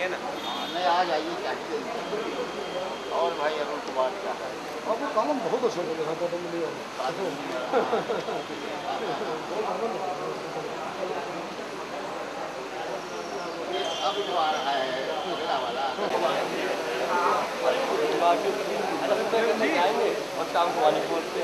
है ना। नहीं आ जाइए चाहिए। और भाई अरुण कुमार क्या है? अब कलम बहुत अच्छा लगा था तो मिली अब जो आ रहा है अगला वाला और शाम को वाली बोलते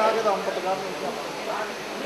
आगे तो हम पत्रकार में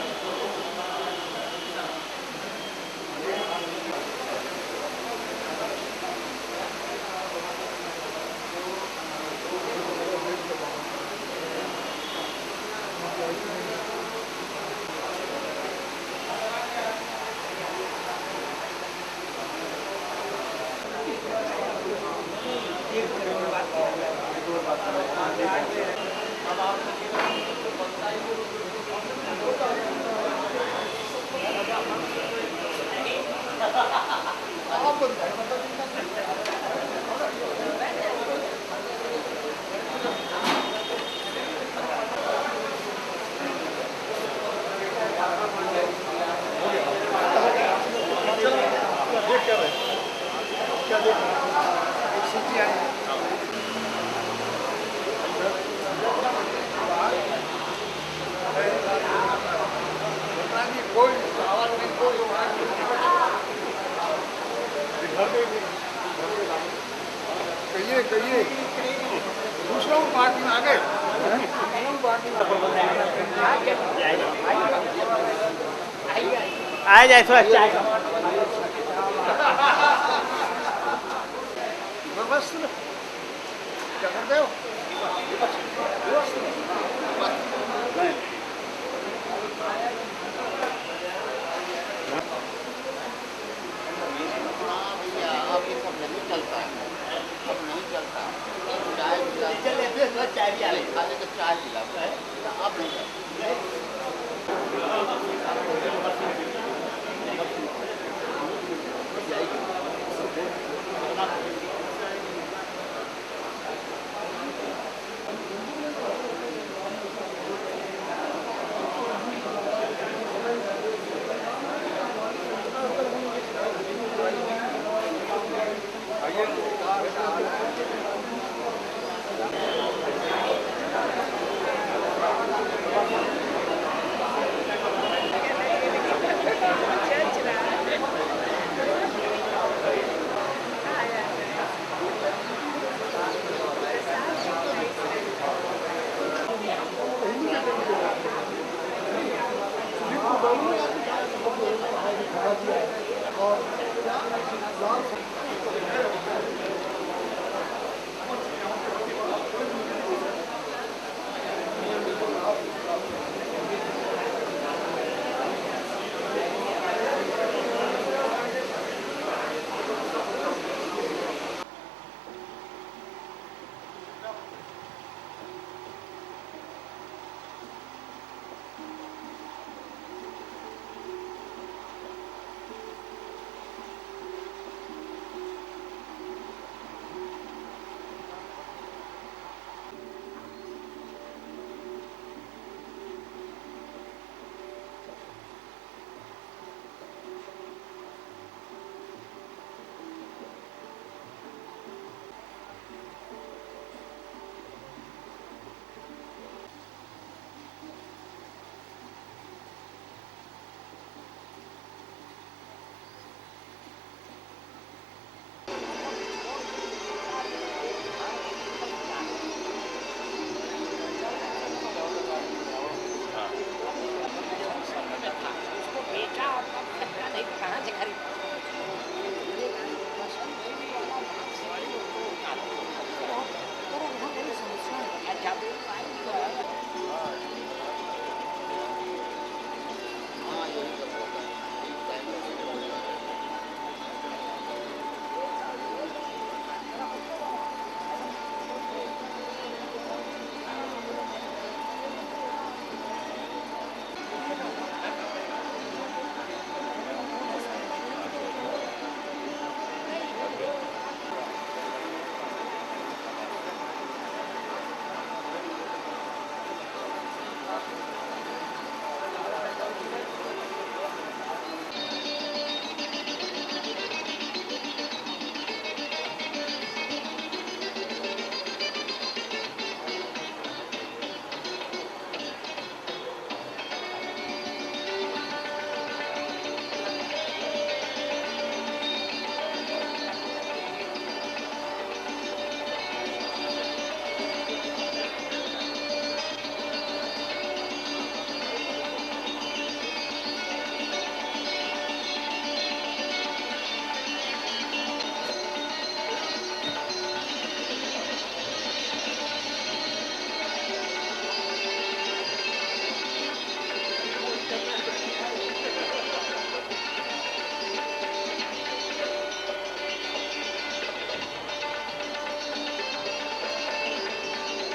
कहिए दूसरों पार्टी में आ गए आ जाए थोड़ा चाय व्यवस्थित क्या करते हो अब ये सब नहीं चलता है। अब नहीं चलता चाय चाय भी आ रही खाने का चाय पिला अब नहीं चलता।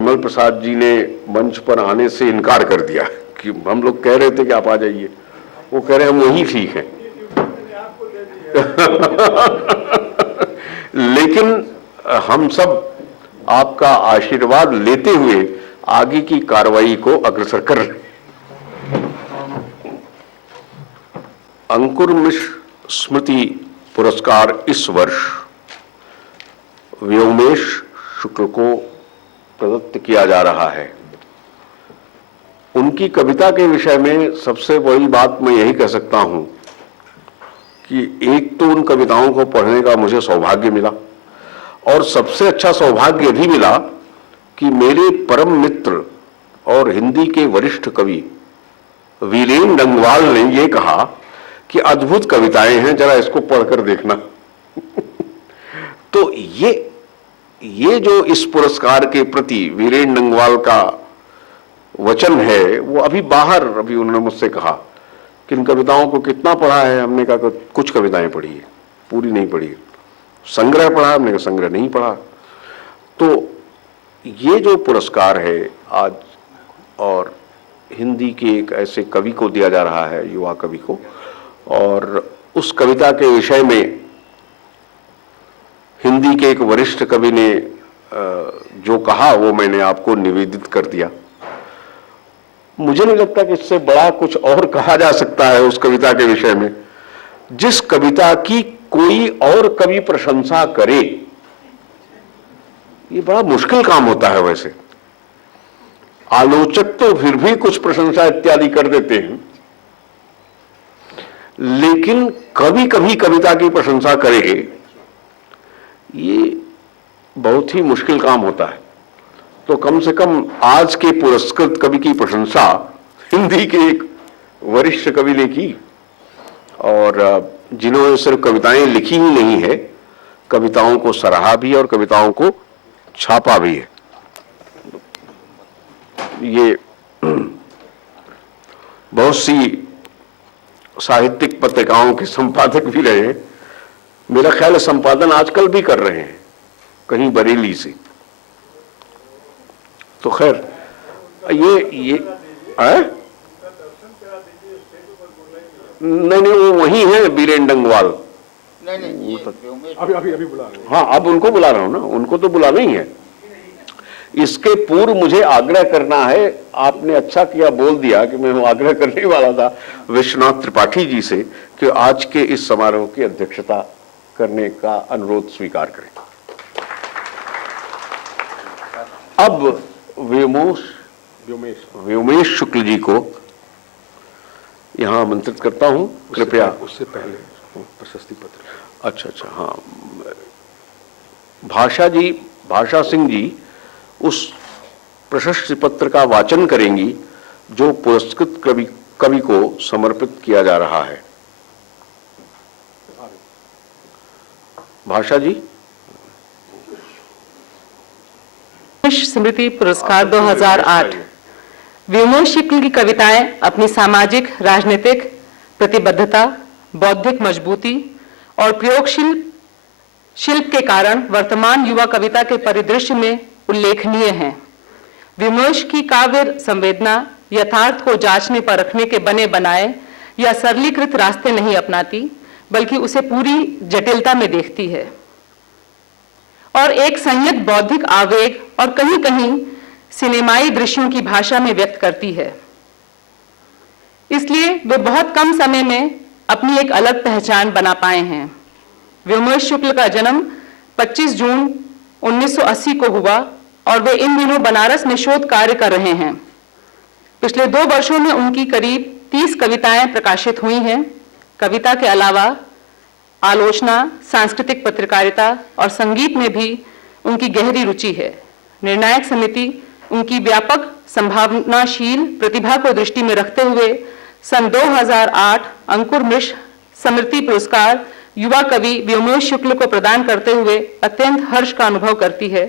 विमल प्रसाद जी ने मंच पर आने से इनकार कर दिया कि हम लोग कह रहे थे कि आप आ जाइए, वो कह रहे हम वही ठीक हैं। लेकिन हम सब आपका आशीर्वाद लेते हुए आगे की कार्रवाई को अग्रसर कर रहे हैं। अंकुर मिश्र स्मृति पुरस्कार इस वर्ष व्योमेश शुक्ल को प्रदत्त किया जा रहा है। उनकी कविता के विषय में सबसे बड़ी बात मैं यही कह सकता हूं कि एक तो उन कविताओं को पढ़ने का मुझे सौभाग्य मिला, और सबसे अच्छा सौभाग्य भी मिला कि मेरे परम मित्र और हिंदी के वरिष्ठ कवि वीरेन डंगवाल ने यह कहा कि अद्भुत कविताएं हैं, जरा इसको पढ़कर देखना। तो ये जो इस पुरस्कार के प्रति वीरेन डंगवाल का वचन है, वो अभी उन्होंने मुझसे कहा कि इन कविताओं को कितना पढ़ा है। हमने कहा कि कुछ कविताएं पढ़ी है, पूरी नहीं पढ़ी है। संग्रह पढ़ा, हमने कहा संग्रह नहीं पढ़ा। तो ये जो पुरस्कार है आज, और हिंदी के एक ऐसे कवि को दिया जा रहा है, युवा कवि को, और उस कविता के विषय में हिंदी के एक वरिष्ठ कवि ने जो कहा वो मैंने आपको निवेदित कर दिया। मुझे नहीं लगता कि इससे बड़ा कुछ और कहा जा सकता है उस कविता के विषय में। जिस कविता की कोई और कवि प्रशंसा करे, ये बड़ा मुश्किल काम होता है। वैसे आलोचक तो फिर भी कुछ प्रशंसा इत्यादि कर देते हैं, लेकिन कवि कभी कविता की प्रशंसा करे, ये बहुत ही मुश्किल काम होता है। तो कम से कम आज के पुरस्कृत कवि की प्रशंसा हिंदी के एक वरिष्ठ कवि ने की, और जिन्होंने सिर्फ कविताएं लिखी ही नहीं है, कविताओं को सराहा भी और कविताओं को छापा भी है। ये बहुत सी साहित्यिक पत्रिकाओं के संपादक भी रहे हैं। मेरा ख्याल है संपादन आजकल भी कर रहे हैं, कहीं बरेली से। तो खैर ये नहीं, वो वही है वीरेन डंगवाल। नहीं अभी बुला रहे हैं। हाँ, अब उनको बुला रहा हूं ना, उनको तो बुलाना ही है। इसके पूर्व मुझे आग्रह करना है, आपने अच्छा किया बोल दिया कि मैं आग्रह करने वाला था विश्वनाथ त्रिपाठी जी से कि आज के इस समारोह की अध्यक्षता करने का अनुरोध स्वीकार करें। अब व्योमेश शुक्ल जी को यहां आमंत्रित करता हूं, कृपया। उससे पहले प्रशस्ति पत्र। अच्छा, हाँ, भाषा सिंह जी उस प्रशस्ति पत्र का वाचन करेंगी जो पुरस्कृत कवि को समर्पित किया जा रहा है। भाषा जी। स्मृति पुरस्कार 2008। व्योमेश शुक्ल की कविताएं अपनी सामाजिक, राजनीतिक प्रतिबद्धता, बौद्धिक मजबूती और प्रयोगशील शिल्प के कारण वर्तमान युवा कविता के परिदृश्य में उल्लेखनीय हैं। व्योमेश की काव्य संवेदना यथार्थ को जांचने परखने के बने बनाए या सरलीकृत रास्ते नहीं अपनाती, बल्कि उसे पूरी जटिलता में देखती है और एक संयत बौद्धिक आवेग और कहीं कहीं सिनेमाई दृश्यों की भाषा में व्यक्त करती है। इसलिए वे बहुत कम समय में अपनी एक अलग पहचान बना पाए हैं। व्योमेश शुक्ल का जन्म 25 जून 1980 को हुआ और वे इन दिनों बनारस में शोध कार्य कर रहे हैं। पिछले 2 वर्षों में उनकी करीब 30 कविताएं प्रकाशित हुई हैं। कविता के अलावा आलोचना, सांस्कृतिक पत्रकारिता और संगीत में भी उनकी गहरी रुचि है। निर्णायक समिति उनकी व्यापक संभावनाशील प्रतिभा को दृष्टि में रखते हुए सन 2008 अंकुर मिश्र स्मृति पुरस्कार युवा कवि व्योमेश शुक्ल को प्रदान करते हुए अत्यंत हर्ष का अनुभव करती है।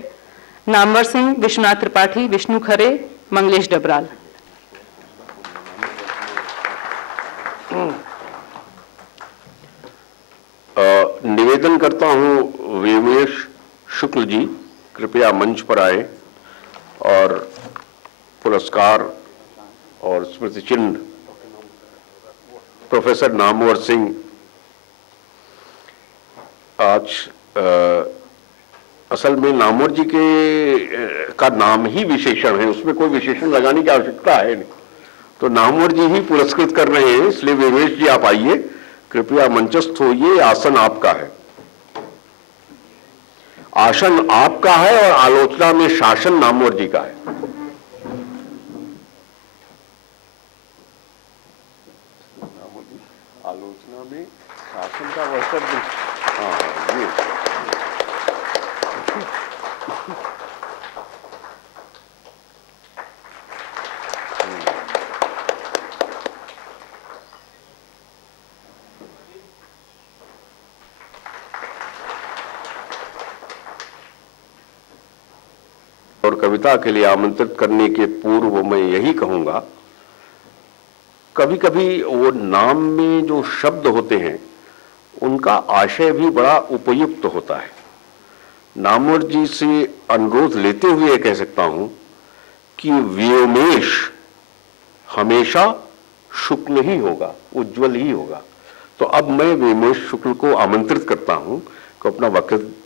नामवर सिंह, विश्वनाथ त्रिपाठी, विष्णु खरे, मंगलेश डबराल। निवेदन करता हूं व्योमेश शुक्ल जी कृपया मंच पर आए और पुरस्कार और स्मृति चिन्ह प्रोफेसर नामवर सिंह आज असल में नामवर जी के का नाम ही विशेषण है, उसमें कोई विशेषण लगाने की आवश्यकता है नहीं, तो नामवर जी ही पुरस्कृत कर रहे हैं। इसलिए विवेश जी आप आइए, कृपया मंचस्थ होइए, आसन आपका है। आसन आपका है और आलोचना में शासन नामवर जी का है। आलोचना में शासन का वक्तव्य, हाँ ये और कविता के लिए आमंत्रित करने के पूर्व मैं यही कहूंगा, कभी कभी वो नाम में जो शब्द होते हैं उनका आशय भी बड़ा उपयुक्त होता है। नामवर जी से अनुरोध लेते हुए कह सकता हूं कि व्योमेश हमेशा शुक्ल ही होगा, उज्जवल ही होगा। तो अब मैं व्योमेश शुक्ल को आमंत्रित करता हूं कि अपना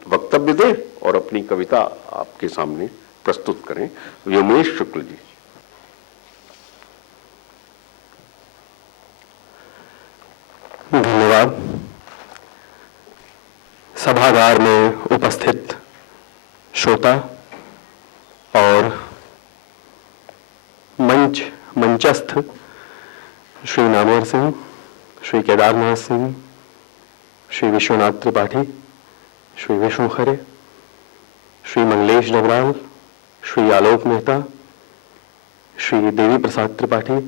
वक्तव्य दे और अपनी कविता आपके सामने प्रस्तुत करें। व्योमेश शुक्ल जी। धन्यवाद। सभागार में उपस्थित श्रोता और मंचस्थ श्री नामवर सिंह, श्री केदारनाथ सिंह, श्री विश्वनाथ त्रिपाठी, श्री विष्णु खरे, श्री मंगलेश डबराल, श्री आलोक मेहता, श्री देवी प्रसाद त्रिपाठी,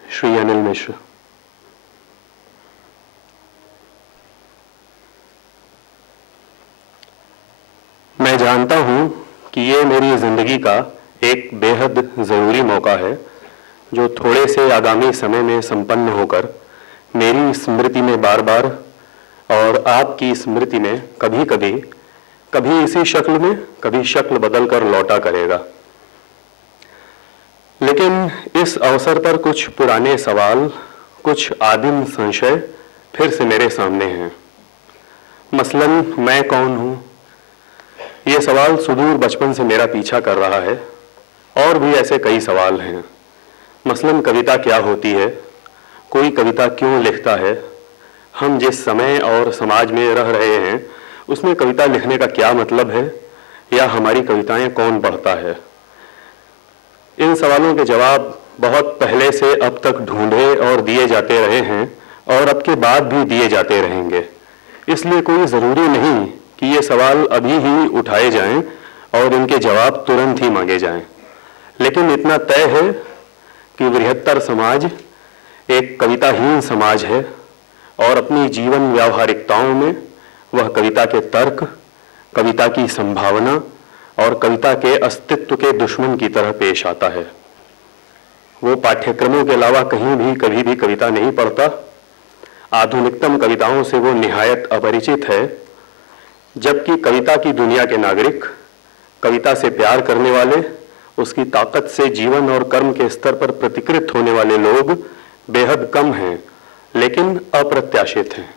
श्री अनिल मिश्र। मैं जानता हूं कि ये मेरी जिंदगी का एक बेहद जरूरी मौका है जो थोड़े से आगामी समय में संपन्न होकर मेरी स्मृति में बार बार और आपकी स्मृति में कभी कभी कभी इसी शक्ल में कभी शक्ल बदलकर लौटा करेगा। लेकिन इस अवसर पर कुछ पुराने सवाल, कुछ आदिम संशय फिर से मेरे सामने हैं। मसलन मैं कौन हूं? ये सवाल सुदूर बचपन से मेरा पीछा कर रहा है। और भी ऐसे कई सवाल हैं। मसलन कविता क्या होती है? कोई कविता क्यों लिखता है? हम जिस समय और समाज में रह रहे हैं उसमें कविता लिखने का क्या मतलब है? या हमारी कविताएं कौन पढ़ता है? इन सवालों के जवाब बहुत पहले से अब तक ढूंढे और दिए जाते रहे हैं और अब के बाद भी दिए जाते रहेंगे। इसलिए कोई ज़रूरी नहीं कि ये सवाल अभी ही उठाए जाएं और इनके जवाब तुरंत ही मांगे जाएं। लेकिन इतना तय है कि बृहत्तर समाज एक कविताहीन समाज है और अपनी जीवन व्यावहारिकताओं में वह कविता के तर्क, कविता की संभावना और कविता के अस्तित्व के दुश्मन की तरह पेश आता है। वो पाठ्यक्रमों के अलावा कहीं भी कभी भी कविता नहीं पढ़ता। आधुनिकतम कविताओं से वो निहायत अपरिचित है, जबकि कविता की दुनिया के नागरिक, कविता से प्यार करने वाले, उसकी ताकत से जीवन और कर्म के स्तर पर प्रतिकृत होने वाले लोग बेहद कम हैं, लेकिन अप्रत्याशित हैं।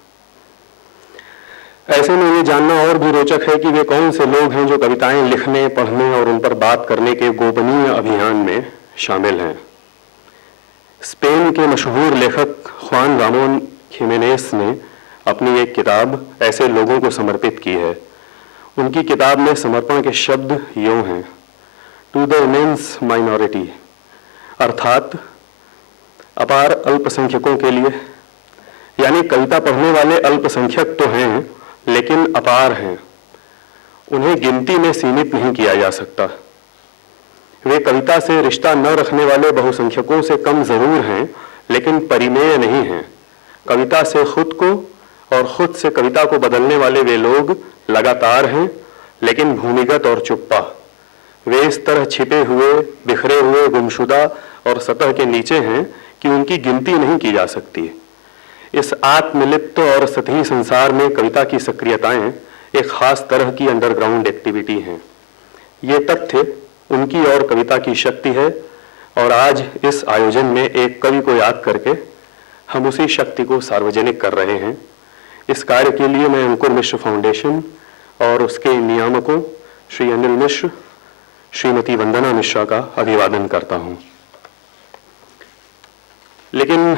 ऐसे में ये जानना और भी रोचक है कि वे कौन से लोग हैं जो कविताएं लिखने, पढ़ने और उन पर बात करने के गोपनीय अभियान में शामिल हैं। स्पेन के मशहूर लेखक ख्वान रामोन खिमेनेस ने अपनी एक किताब ऐसे लोगों को समर्पित की है। उनकी किताब में समर्पण के शब्द यूं हैं, टू द इमेंस माइनॉरिटी, अर्थात अपार अल्पसंख्यकों के लिए। यानी कविता पढ़ने वाले अल्पसंख्यक तो हैं, लेकिन अपार हैं। उन्हें गिनती में सीमित नहीं किया जा सकता। वे कविता से रिश्ता न रखने वाले बहुसंख्यकों से कम जरूर हैं, लेकिन परिमेय नहीं हैं। कविता से खुद को और खुद से कविता को बदलने वाले वे लोग लगातार हैं, लेकिन भूमिगत और चुप्पा। वे इस तरह छिपे हुए, बिखरे हुए, गुमशुदा और सतह के नीचे हैं कि उनकी गिनती नहीं की जा सकती। इस आत्मलिप्त और सतही संसार में कविता की सक्रियताएं एक खास तरह की अंडरग्राउंड एक्टिविटी हैं। ये तथ्य उनकी और कविता की शक्ति है, और आज इस आयोजन में एक कवि को याद करके हम उसी शक्ति को सार्वजनिक कर रहे हैं। इस कार्य के लिए मैं अंकुर मिश्र फाउंडेशन और उसके नियामकों श्री अनिल मिश्र, श्रीमती वंदना मिश्रा का अभिवादन करता हूं। लेकिन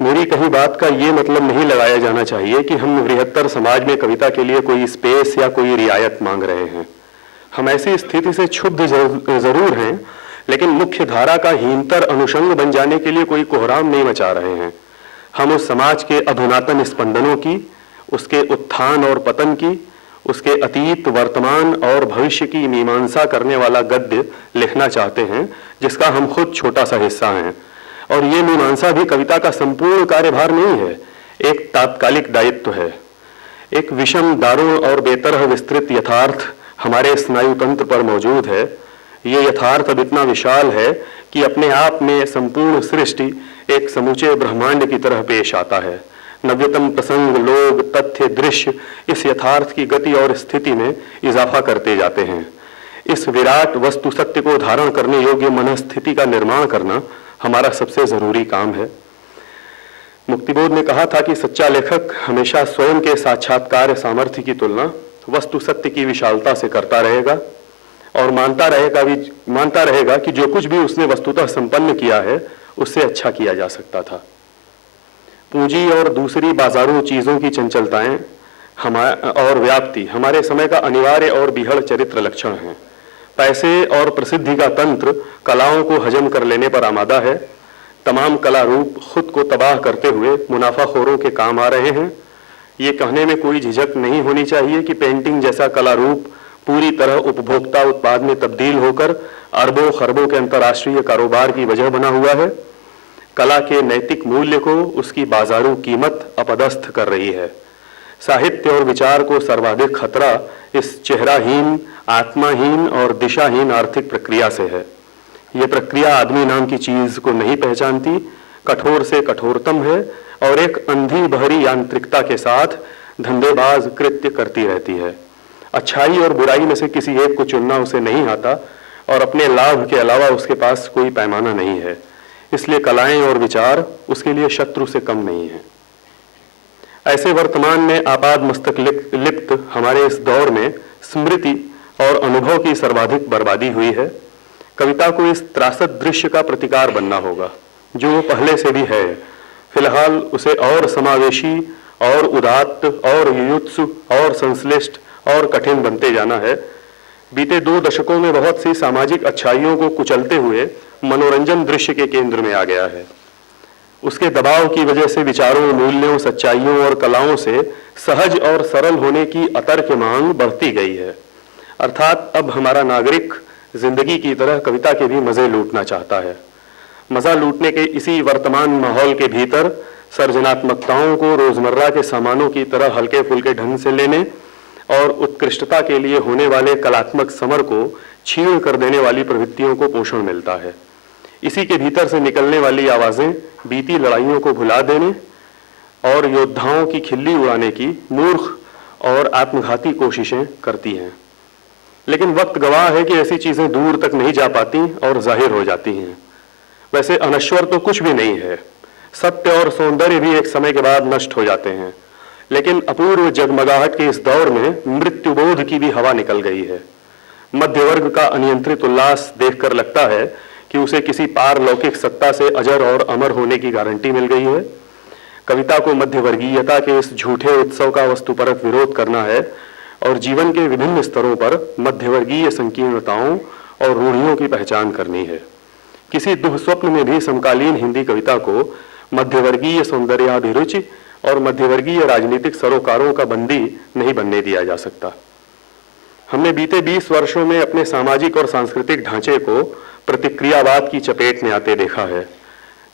मेरी कहीं बात का ये मतलब नहीं लगाया जाना चाहिए कि हम बृहत्तर समाज में कविता के लिए कोई स्पेस या कोई रियायत मांग रहे हैं। हम ऐसी स्थिति से क्षुब्ध जरूर हैं, लेकिन मुख्य धारा का हीनतर अनुषंग बन जाने के लिए कोई कोहराम नहीं मचा रहे हैं। हम उस समाज के अधुनातन स्पंदनों की, उसके उत्थान और पतन की, उसके अतीत, वर्तमान और भविष्य की मीमांसा करने वाला गद्य लिखना चाहते हैं, जिसका हम खुद छोटा सा हिस्सा हैं। और ये मीमांसा भी कविता का संपूर्ण कार्यभार नहीं है, एक तात्कालिक दायित्व है। एक विषम, दारुण और बेतरह विस्तृत यथार्थ हमारे स्नायु तंत्र पर मौजूद है। ये यथार्थ अब इतना विशाल है कि अपने आप में संपूर्ण सृष्टि एक समूचे ब्रह्मांड की तरह पेश आता है। नव्यतम प्रसंग, लोग, तथ्य, दृश्य इस यथार्थ की गति और स्थिति में इजाफा करते जाते हैं। इस विराट वस्तु सत्य को धारण करने योग्य मनस्थिति का निर्माण करना हमारा सबसे जरूरी काम है। मुक्तिबोध ने कहा था कि सच्चा लेखक हमेशा स्वयं के साक्षात्कार सामर्थ्य की तुलना वस्तु सत्य की विशालता से करता रहेगा और मानता रहेगा कि जो कुछ भी उसने वस्तुतः संपन्न किया है उससे अच्छा किया जा सकता था। पूंजी और दूसरी बाजारू चीजों की चंचलताएं और व्याप्ति हमारे समय का अनिवार्य और बिहड़ चरित्र लक्षण है। पैसे और प्रसिद्धि का तंत्र कलाओं को हजम कर लेने पर आमादा है। तमाम कला रूप खुद को तबाह करते हुए मुनाफाखोरों के काम आ रहे हैं। ये कहने में कोई झिझक नहीं होनी चाहिए कि पेंटिंग जैसा कला रूप पूरी तरह उपभोक्ता उत्पाद में तब्दील होकर अरबों खरबों के अंतर्राष्ट्रीय कारोबार की वजह बना हुआ है। कला के नैतिक मूल्य को उसकी बाजारू कीमत अपदस्थ कर रही है। साहित्य और विचार को सर्वाधिक खतरा इस चेहराहीन, आत्माहीन और दिशाहीन आर्थिक प्रक्रिया से है। यह प्रक्रिया आदमी नाम की चीज को नहीं पहचानती, कठोर से कठोरतम है और एक अंधी बहरी यांत्रिकता के साथ धंधेबाज कृत्य करती रहती है। अच्छाई और बुराई में से किसी एक को चुनना उसे नहीं आता और अपने लाभ के अलावा उसके पास कोई पैमाना नहीं है। इसलिए कलाएं और विचार उसके लिए शत्रु से कम नहीं है। ऐसे वर्तमान में आपाद मस्तक लिप्त हमारे इस दौर में स्मृति और अनुभव की सर्वाधिक बर्बादी हुई है। कविता को इस त्रासद दृश्य का प्रतिकार बनना होगा जो वो पहले से भी है। फिलहाल उसे और समावेशी और उदात्त और युयुत्सु और संश्लिष्ट और कठिन बनते जाना है। बीते 2 दशकों में बहुत सी सामाजिक अच्छाइयों को कुचलते हुए मनोरंजन दृश्य के केंद्र में आ गया है। उसके दबाव की वजह से विचारों, मूल्यों, सच्चाइयों और कलाओं से सहज और सरल होने की अतर्क मांग बढ़ती गई है। अर्थात अब हमारा नागरिक जिंदगी की तरह कविता के भी मजे लूटना चाहता है। मजा लूटने के इसी वर्तमान माहौल के भीतर सर्जनात्मकताओं को रोजमर्रा के सामानों की तरह हल्के फुल्के ढंग से लेने और उत्कृष्टता के लिए होने वाले कलात्मक समर को छीण कर देने वाली प्रवृत्तियों को पोषण मिलता है। इसी के भीतर से निकलने वाली आवाजें बीती लड़ाइयों को भुला देने और योद्धाओं की खिल्ली उड़ाने की मूर्ख और आत्मघाती कोशिशें करती हैं। लेकिन वक्त गवाह है कि ऐसी चीजें दूर तक नहीं जा पाती और जाहिर हो जाती हैं। वैसे अनश्वर तो कुछ भी नहीं है। सत्य और सौंदर्य भी एक समय के बाद नष्ट हो जाते हैं। लेकिन अपूर्व जगमगाहट के इस दौर में मृत्युबोध की भी हवा निकल गई है। मध्य वर्ग का अनियंत्रित उल्लास देखकर लगता है कि उसे किसी पारलौकिक सत्ता से अजर और अमर होने की गारंटी मिल गई है। कविता को मध्यवर्गीयता के इस झूठे उत्सव का वस्तुपरक विरोध करना है और जीवन के विभिन्न स्तरों पर मध्यवर्गीय संकीर्णताओं और रूढ़ियों की पहचान करनी है। किसी दुःस्वप्न में भी समकालीन हिंदी कविता को मध्यवर्गीय सौंदर्याभिरुचि और मध्यवर्गीय राजनीतिक सरोकारों का बंदी नहीं बनने दिया जा सकता। हमने बीते 20 वर्षों में अपने सामाजिक और सांस्कृतिक ढांचे को प्रतिक्रियावाद की चपेट में आते देखा है।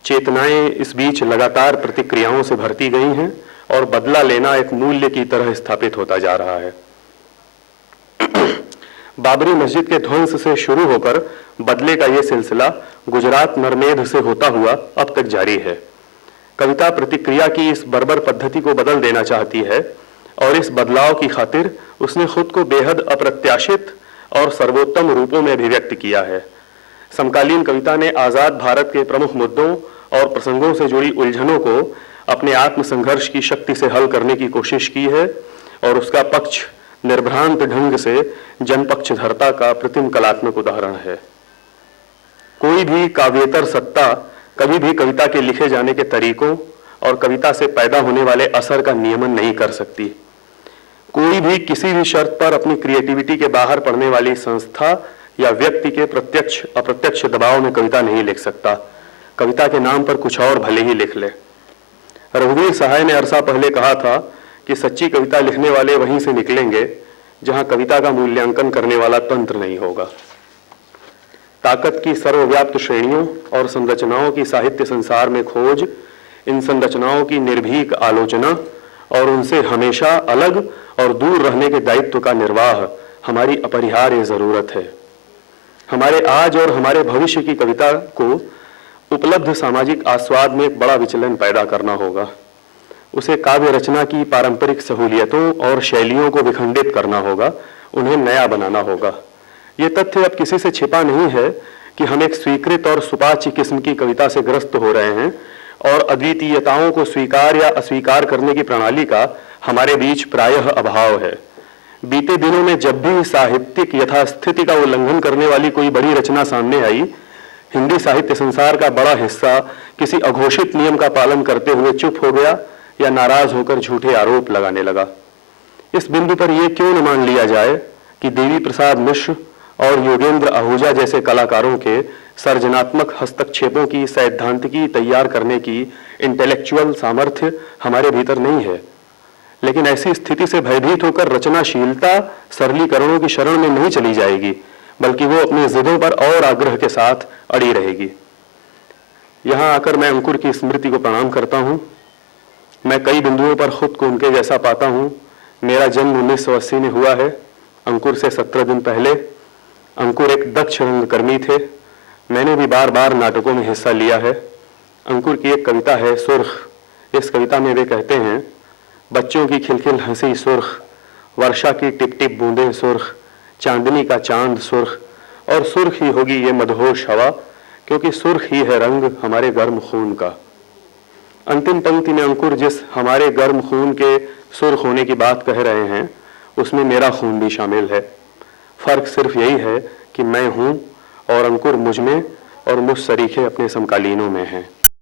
चेतनाएं इस बीच लगातार प्रतिक्रियाओं से भरती गई हैं और बदला लेना एक मूल्य की तरह स्थापित होता जा रहा है। बाबरी मस्जिद के ध्वंस से शुरू होकर बदले का यह सिलसिला गुजरात नरमेध से होता हुआ अब तक जारी है। कविता प्रतिक्रिया की इस बर्बर पद्धति को बदल देना चाहती है और इस बदलाव की खातिर उसने खुद को बेहद अप्रत्याशित और सर्वोत्तम रूपों में अभिव्यक्त किया है। समकालीन कविता ने आजाद भारत के प्रमुख मुद्दों और प्रसंगों से जुड़ी उलझनों को अपने आत्मसंघर्ष की शक्ति से हल करने की कोशिश की है और उसका पक्ष निर्भ्रांत ढंग से जनपक्षधरता का प्रतिम कलात्मक उदाहरण है। कोई भी काव्येतर सत्ता कभी भी कविता के लिखे जाने के तरीकों और कविता से पैदा होने वाले असर का नियमन नहीं कर सकती। कोई भी किसी भी शर्त पर अपनी क्रिएटिविटी के बाहर पड़ने वाली संस्था या व्यक्ति के प्रत्यक्ष अप्रत्यक्ष दबाव में कविता नहीं लिख सकता। कविता के नाम पर कुछ और भले ही लिख ले। रघुवीर सहाय ने अरसा पहले कहा था कि सच्ची कविता लिखने वाले वहीं से निकलेंगे जहां कविता का मूल्यांकन करने वाला तंत्र नहीं होगा। ताकत की सर्वव्याप्त श्रेणियों और संरचनाओं की साहित्य संसार में खोज, इन संरचनाओं की निर्भीक आलोचना और उनसे हमेशा अलग और दूर रहने के दायित्व का निर्वाह हमारी अपरिहार्य जरूरत है। हमारे आज और हमारे भविष्य की कविता को उपलब्ध सामाजिक आस्वाद में एक बड़ा विचलन पैदा करना होगा। उसे काव्य रचना की पारंपरिक सहूलियतों और शैलियों को विखंडित करना होगा, उन्हें नया बनाना होगा। ये तथ्य अब किसी से छिपा नहीं है कि हम एक स्वीकृत और सुपाच्य किस्म की कविता से ग्रस्त हो रहे हैं और अद्वितीयताओं को स्वीकार या अस्वीकार करने की प्रणाली का हमारे बीच प्रायः अभाव है। बीते दिनों में जब भी साहित्यिक यथास्थिति का उल्लंघन करने वाली कोई बड़ी रचना सामने आई, हिंदी साहित्य संसार का बड़ा हिस्सा किसी अघोषित नियम का पालन करते हुए चुप हो गया या नाराज होकर झूठे आरोप लगाने लगा। इस बिंदु पर यह क्यों न मान लिया जाए कि देवी प्रसाद मिश्र और योगेंद्र आहूजा जैसे कलाकारों के सर्जनात्मक हस्तक्षेपों की सैद्धांतिकी तैयार करने की इंटेलेक्चुअल सामर्थ्य हमारे भीतर नहीं है। लेकिन ऐसी स्थिति से भयभीत होकर रचनाशीलता सरलीकरणों की शरण में नहीं चली जाएगी, बल्कि वो अपनी जिदों पर और आग्रह के साथ अड़ी रहेगी। यहां आकर मैं अंकुर की स्मृति को प्रणाम करता हूं। मैं कई बिंदुओं पर खुद को उनके जैसा पाता हूं। मेरा जन्म 1980 में हुआ है, अंकुर से 17 दिन पहले। अंकुर एक दक्ष रंगकर्मी थे। मैंने भी बार बार नाटकों में हिस्सा लिया है। अंकुर की एक कविता है सुर्ख। इस कविता में वे कहते हैं, बच्चों की खिलखिल हंसी सुर्ख, वर्षा की टिप टिप बूंदें सुर्ख, चांदनी का चांद सुर्ख, और सुर्ख ही होगी ये मदहोश हवा, क्योंकि सुर्ख ही है रंग हमारे गर्म खून का। अंतिम पंक्ति में अंकुर जिस हमारे गर्म खून के सुर्ख होने की बात कह रहे हैं, उसमें मेरा खून भी शामिल है। फर्क सिर्फ यही है कि मैं हूं और अंकुर मुझ में और मुझ सरीखे अपने समकालीनों में हैं।